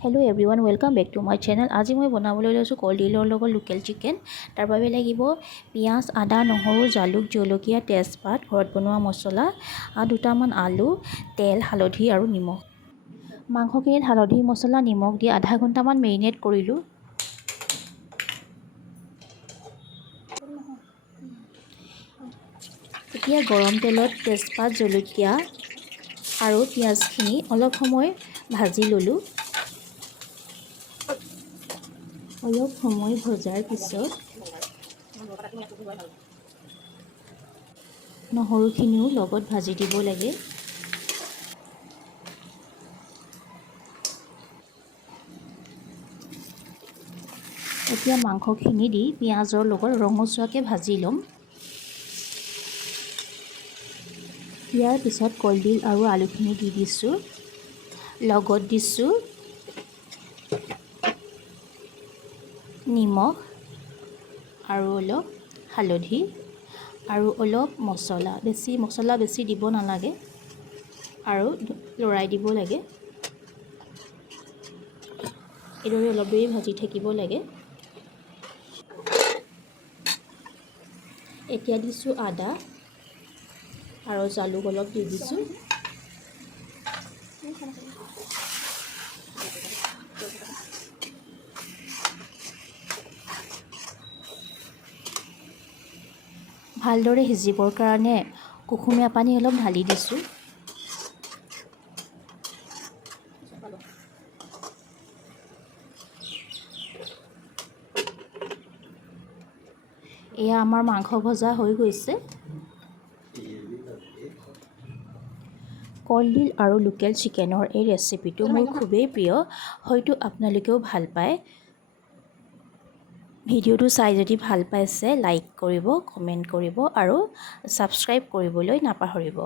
Hello everyone welcome back to my channel. आज मैं बनाबले লৈছো কলডিলৰ লগত লোকেল চিকেন। তাৰ বাবে লাগিব পিয়াজ, আদা, নহৰু, জালুক, জলকীয়া, তেজপাত, ঘৰত বনোৱা মছলা, দুটামান আলু, তেল, হালধি আৰু নিমখ। মাংসখিনিত হালধি, মছলা, নিমখ দি আধা ঘণ্টামান মেৰিনেট কৰিলোঁ। এতিয়া গৰম তেলত তেজপাত, জলকীয়া আৰু পিয়াজখিনি অলপ সময় ভাজি ল'লোঁ। অলপ সময় ভজাৰ পিছত নহৰুখিনিও লগত ভাজি দিব লাগে। এতিয়া মাংসখিনি দি পিঁয়াজৰ লগত ৰঙচুৱাকৈ ভাজি ল'ম। ইয়াৰ পিছত কলডিল আৰু আলুখিনি দি দিছোঁ। লগত দিছোঁ নিমখ আৰু অলপ হালধি আৰু অলপ মছলা। মছলা বেছি দিব নালাগে আৰু লৰাই দিব লাগে। এইদৰে অলপ দেৰি ভাজি থাকিব লাগে। এতিয়া দিছোঁ আদা আৰু জালুক অলপ দি দিছোঁ। ভালদৰে সিজিবৰ কাৰণে কুহুমীয়া পানী অলপ ঢালি দিছোঁ। এয়া আমাৰ মাংস ভজা হৈ গৈছে। কলডিল আৰু লোকেল চিকেনৰ এই ৰেচিপিটো মোৰ খুবেই প্ৰিয়, হয়তো আপোনালোকেও ভাল পায়। ভিডিঅ'টো চাই যদি ভাল পাইছে লাইক কৰিব, কমেণ্ট কৰিব আৰু ছাবস্ক্ৰাইব কৰিবলৈ নাপাহৰিব।